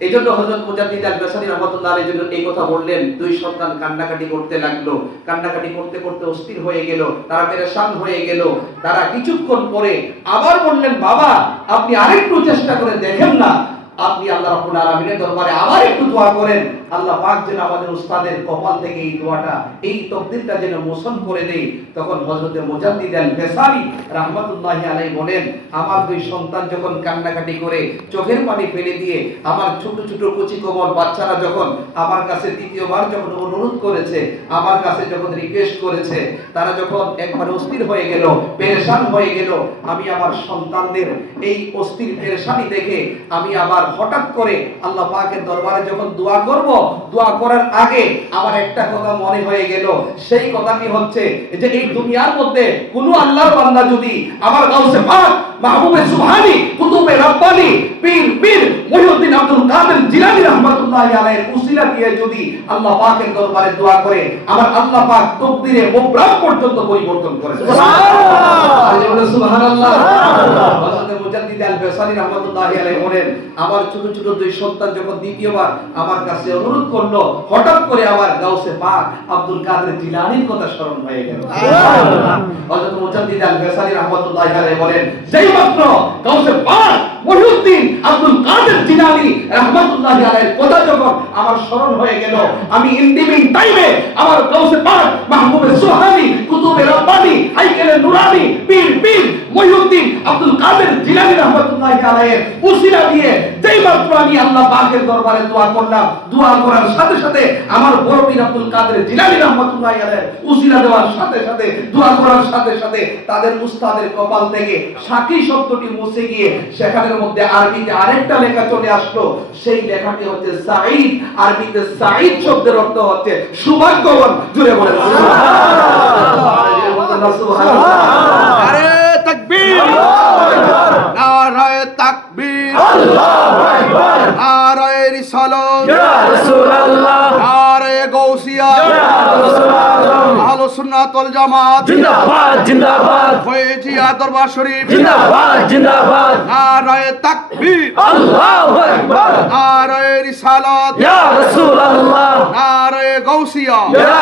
এই জন্য হজরত মুজাদ্দিদ আল বেসারি রহমতুল্লাহ আলাইহি জন্য এই কথা বললেন। দুই সন্তান কান্নাকাটি করতে লাগল। কান্নাকাটি করতে করতে অস্থির হয়ে গেল, তারা পেরেশান হয়ে গেল। তারা কিছুক্ষণ পরে আবার বললেন, বাবা, আপনি আরেকটু চেষ্টা করে দেখেন না। আপনি আল্লাহ রাব্বুল আলামিনের দরবারে আবার একটু দোয়া করেন। আল্লাহ পাক যেন আমাদের উস্তাদের কপাল থেকে এই দোয়াটা, এই তকদিরটা যেন মোচন করে দেয়। তখন হযরতে মুজাদ্দিদ আল বেসারি রাহমাতুল্লাহি আলাইহি বলেন, আমার দুই সন্তান যখন কান্নাকাটি করে চোখের পানি ফেলে দিয়ে আমার ছোট ছোট কুচি কোমল বাচ্চারা যখন আমার কাছে দ্বিতীয়বার যখন অনুরোধ করেছে, আমার কাছে যখন রিকোয়েস্ট করেছে, তারা যখন একবার অস্থির হয়ে গেল, পেরেশান হয়ে গেল, আমি আমার সন্তানদের এই অস্থির পেরেশানি দেখে আমি আবার হঠাৎ করে আল্লাহ পাকের দরবারে যখন দোয়া করব দোয়া করার আগে আমার একটা কথা মনে হয়ে গেল। সেই কথাটি হচ্ছে যে এই দুনিয়ার মধ্যে কোনো আল্লাহর বান্দা যদি আমার গাউসে পাক মাহবুবে সুবহানি কুতুবে রব্বানি পীর পীর মহিউদ্দিন আব্দুল কাদের জিলানী রাহমাতুল্লাহি আলাইহির উসিলা দিয়ে যদি আল্লাহ পাকের দরবারে দোয়া করে আমার আল্লাহ পাক তকদিরে মোবরাম পর্যন্ত পরিবর্তন করে। সুবহানাল্লাহ। সুবহানাল্লাহ। রাহমাতুল্লাহি বলেন আমার ছোট ছোট দুই সন্তান যখন দ্বিতীয়বার আমার কাছে অনুরোধ করল হঠাৎ করে আমার গাউসে পাক আব্দুল কাদের জিলানীর কথা স্মরণ হয়ে গেল। হযরত মুজাদ্দিদ আল রাহমাতুল্লাহি আলাইহি বলেন যেই মাত্র গাউসে পাক মহিউদ্দিন আব্দুল কাদের জিলানী রাহমাতুল্লাহি আলাইহির কথা যখন আমার স্মরণ হয়ে গেল আমি ইন্ডিমিং টাইমে আমার গাউসে পাক মাহবুবে সুহানি কুতুবে রব্বানি হাইকেলে নুরানি পীর পীর মহিউদ্দিন আব্দুল কাদের জিলানী রাহমাতুল্লাহি আলাইহির উসিলা দিয়ে যেই মাত্র আমি আল্লাহ পাকের দরবারে দোয়া করলাম, দোয়া করার সাথে সাথে আমার বড় পীর আব্দুল কাদের জিলানী রাহমাতুল্লাহি আলাইহির উসিলা দেওয়ার সাথে সাথে, দোয়া করার সাথে সাথে তাদের উস্তাদের কপাল থেকে সাকি শব্দটি মুছে গিয়ে সেখানের মধ্যে আরবিতে আরেকটা লেখা চলে আসলো। সেই লেখাটি হচ্ছে সাঈদ। আরবিতে সাঈদ শব্দের অর্থ হচ্ছে সৌভাগ্যবান। জুড়ে বলে সুবহানাল্লাহ। তাকবীর নারায়ে তাকবীর। নারায়ে রিসালাত। নারায়ে গাউসিয়া আহলে সুন্নাত ওয়াল জামাত। জিন্দাবাদ জিন্দাবাদ। ফয়েজিয়া দরবার শরীফ। জিন্দাবাদ জিন্দাবাদ। নারায়ে তাকবীর। আল্লাহু আকবার। নারায়ে রিসালাত। ইয়া রাসূলুল্লাহ। নারায়ে গাউসিয়া ইয়া